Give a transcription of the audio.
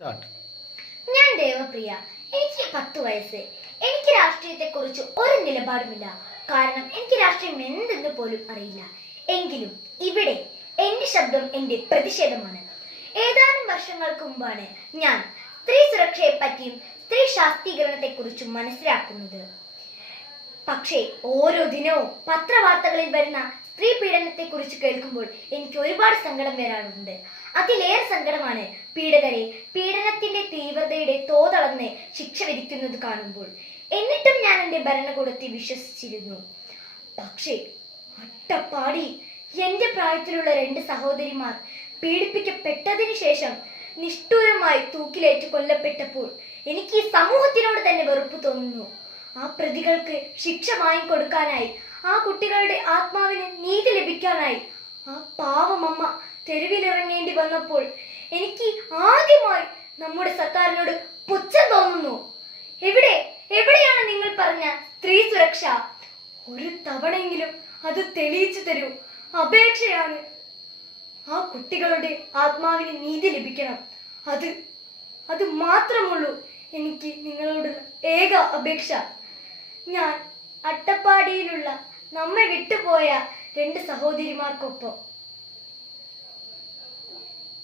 Start. ഞാൻ ദേവപ്രിയ. എനിക്ക് 10 വയസ്സ്. എനിക്ക് രാഷ്ട്രീയത്തെക്കുറിച്ച് ഒരു നിലപാടുമില്ല. കാരണം എനിക്ക് രാഷ്ട്രീയം എന്തെന്ന് പോലും അറിയില്ല. എങ്കിലും ഇവിടെ എന്റെ ശബ്ദം എന്റെ പ്രതിഷേധമാണ്. ഏതാനും വർഷങ്ങൾക്ക് മുമ്പാണ് ഞാൻ സ്ത്രീ സുരക്ഷയെ പറ്റിയും സ്ത്രീ ശാക്തീകരണത്തെക്കുറിച്ചും മനസ്സിലാക്കുന്നത്. പക്ഷേ ഓരോ ദിനവും പത്രവാർത്തകളിൽ വരുന്ന സ്ത്രീ പീഡനത്തെ കുറിച്ച് കേൾക്കുമ്പോൾ എനിക്ക് ഒരുപാട് സങ്കടം വരാറുണ്ട്. അതിലേറെ സങ്കടമാണ് പീഡകരെ പീഡനത്തിന്റെ തീവ്രതയുടെ തോതളന്ന് ശിക്ഷ വിധിക്കുന്നത് കാണുമ്പോൾ. എന്നിട്ടും ഞാൻ എന്റെ ഭരണകൂടത്തെ വിശ്വസിച്ചിരുന്നു. പക്ഷേ അട്ടപ്പാടി എന്റെ പ്രായത്തിലുള്ള 2 സഹോദരിമാർ പീഡിപ്പിക്കപ്പെട്ടതിനു ശേഷം നിഷ്ഠൂരമായി തൂക്കിലേറ്റ് കൊല്ലപ്പെട്ടപ്പോൾ എനിക്ക് ഈ സമൂഹത്തിനോട് തന്നെ വെറുപ്പ് തോന്നുന്നു. ആ പ്രതികൾക്ക് ശിക്ഷ വാങ്ങിക്കൊടുക്കാനായി, ആ കുട്ടികളുടെ ആത്മാവിന് നീതി ലഭിക്കാനായി ആ പാവമമ്മ തെരുവിലിറങ്ങേണ്ടി വന്നപ്പോൾ എനിക്ക് ആദ്യമായി നമ്മുടെ സർക്കാരിനോട് പുച്ഛം തോന്നുന്നു. എവിടെയാണ് നിങ്ങൾ പറഞ്ഞ സ്ത്രീ സുരക്ഷ? ഒരു തവണയെങ്കിലും അത് തെളിയിച്ചു തരൂ. അപേക്ഷയാണ്. ആ കുട്ടികളുടെ ആത്മാവിന് നീതി ലഭിക്കണം. അത് മാത്രമുള്ളൂ എനിക്ക് നിങ്ങളോട് ഏക അപേക്ഷ. ഞാൻ അട്ടപ്പാടിയിലുള്ള നമ്മെ വിട്ടുപോയ 2 സഹോദരിമാർക്കൊപ്പം